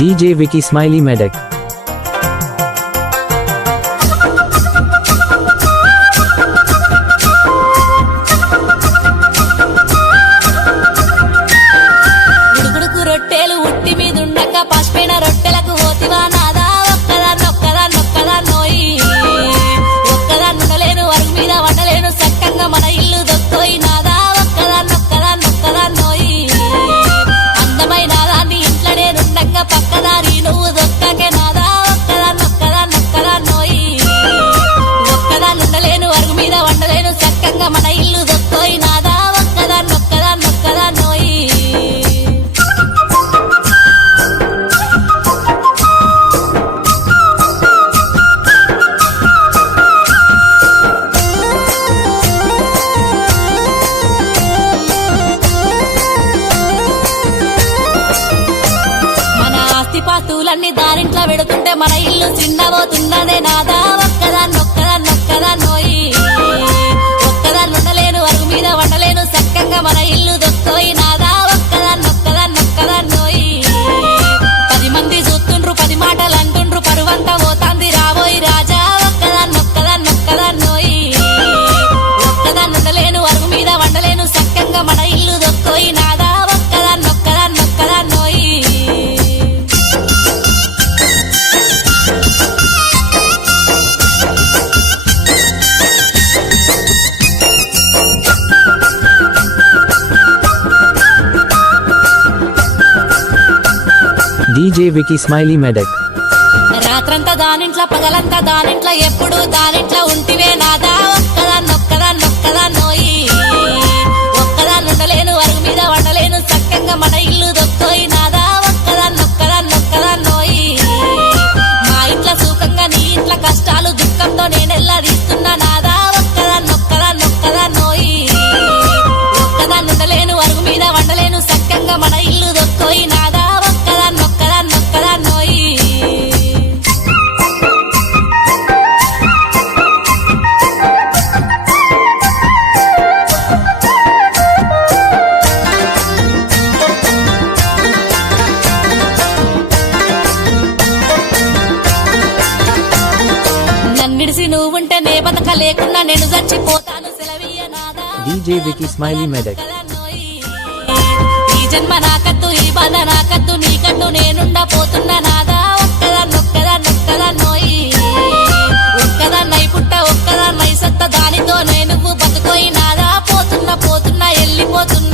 DJ Vicky Smiley Medic. గుడుగుడుకు రొట్టెలు ఉట్టి మీదుండక పసిపోయిన రొట్టెలకు పోతివా నాదా ఒక్కదా నోయి ఒక్కదాన్నుండలేను అరుగు మీద వండలేను సక్కంగా మన ఇల్లు దొక్కోయి నాదా ఒక్కదా నోయి అందమైన దాన్ని ఇంట్లో నేనుండగా పక్కదారి నువ్వు దొక్కకే నాదా ఒక్కదా నోయి ఒక్కదాన్నుండలేను అరుగు మీద వండలేను సక్కంగా మన ఇల్లు దొక్కోయి నాదా ఒక్కదా నోయి పాతులన్నీ దారింట్లో పెడుతుంటే మన ఇల్లు చిన్నబోతున్నదే నాదా ఒక్కదా నోయి ఒక్కదాన్నుండలేను అరుగు మీద వండలేను సక్కంగా మన ఇల్లు దొక్కోయి నాదా ఒక్కదా నోయి 10 మంది చూస్తుండ్రు 10 మాటలు అంటుండ్రు పరువంతా పోతాంది రాబోయి రాజా ఒక్కదా నోయి ఒక్కదాన్నుండలేను అరుగు మీద వండలేను సక్కంగా మన ఇల్లు దొక్కోయి నాదా ఒక్కదా నోయి DJ Vicky Smiley Medic. రాత్రంతా దానింట్లో పగలంతా దానింట్లో ఎప్పుడు దానింట్లో ఉంటివే నాదా ఒక్కదా నోయి ఒక్కదాన్నుండలేను అరుగు మీద వండలేను సక్కంగా మన ఇల్లు దొక్కోయి నాదా ఒక్కదా నోయి మా ఇంట్లో సుఖంగా నీ ఇంట్లో కష్టాలు దుఃఖంతో నేనెల్లా తీస్తున్నా నాదా ఒక్కదా నోయి ఒక్కదాన్నుండలేను అరుగు మీద వండలేను సక్కంగా మన ఇల్లు దొక్కోయి నాదా ఒక్కదా నోయి నన్నిడిసి నువ్వుంటే నే బతక లేకుండా నేను చచ్చిపోతాను సెలవీయ నాదా DJ Vicky Smiley Medic. ఈ జన్మ నాకద్దు ఈ బాధ నాకద్దు నీకద్దు నేనుండపోతున్నా నాదా ఒక్కదా నోయి ఒక్కదాన్నై పుట్ట ఒక్కదాన్నై సత్త దానితో నేను బతుకోయి నాదా పోతున్నా వెళ్ళిపోతున్నా